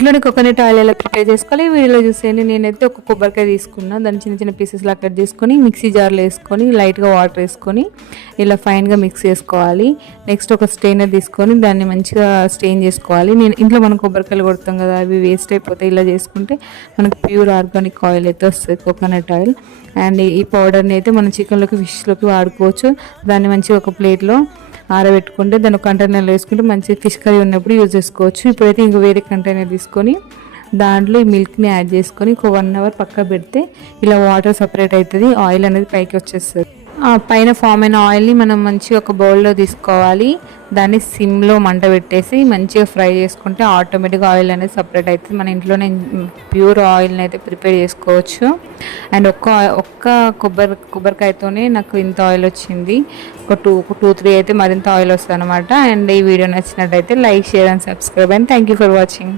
ఇంట్లోనే coconut oil ఎలా prepare చేసుకోవాలి వీడియోలో చూసేయండి. నేనైతే ఒక కొబ్బరికాయ తీసుకున్నా, దాన్ని చిన్న చిన్న పీసెస్లా కట్ చేసుకొని మిక్సీ జార్లో వేసుకొని లైట్గా వాటర్ వేసుకొని ఇలా ఫైన్గా మిక్స్ చేసుకోవాలి. నెక్స్ట్ ఒక స్ట్రెయినర్ తీసుకొని దాన్ని మంచిగా స్ట్రెయిన్ చేసుకోవాలి. నేను ఇంట్లో మనం కొబ్బరికాయలు కొడతాం కదా, అవి వేస్ట్ అయిపోతాయి. ఇలా చేసుకుంటే మనకు ప్యూర్ ఆర్గానిక్ ఆయిల్ అయితే వస్తుంది, కోకోనట్ ఆయిల్. అండ్ ఈ పౌడర్ని అయితే మనం చికెన్లోకి ఫిష్లోకి వాడుకోవచ్చు. దాన్ని మంచిగా ఒక ప్లేట్లో ఆరబెట్టుకుంటే దాన్ని ఒక కంటైనర్లో వేసుకుంటే మంచి ఫిష్ కర్రీ ఉన్నప్పుడు యూజ్ చేసుకోవచ్చు. ఇప్పుడైతే ఇంకో వేరే కంటైనర్ తీసుకొని దాంట్లో ఈ మిల్క్ని యాడ్ చేసుకొని ఒక 1 అవర్ పక్క పెడితే ఇలా వాటర్ సపరేట్ అవుతుంది, ఆయిల్ అనేది పైకి వచ్చేస్తుంది. పైన ఫామ్ అయిన ఆయిల్ని మనం మంచిగా ఒక బౌల్లో తీసుకోవాలి. దాన్ని సిమ్లో మంట పెట్టేసి మంచిగా ఫ్రై చేసుకుంటే ఆటోమేటిక్గా ఆయిల్ అనేది సపరేట్ అవుతుంది. మన ఇంట్లోనే ప్యూర్ ఆయిల్ని అయితే ప్రిపేర్ చేసుకోవచ్చు. అండ్ ఒక్క కొబ్బరికాయతోనే నాకు ఇంత ఆయిల్ వచ్చింది. ఒక 2-3 అయితే మరింత ఆయిల్ వస్తుంది అనమాట. అండ్ ఈ వీడియో నచ్చినట్టయితే like, share and subscribe. And thank you for watching.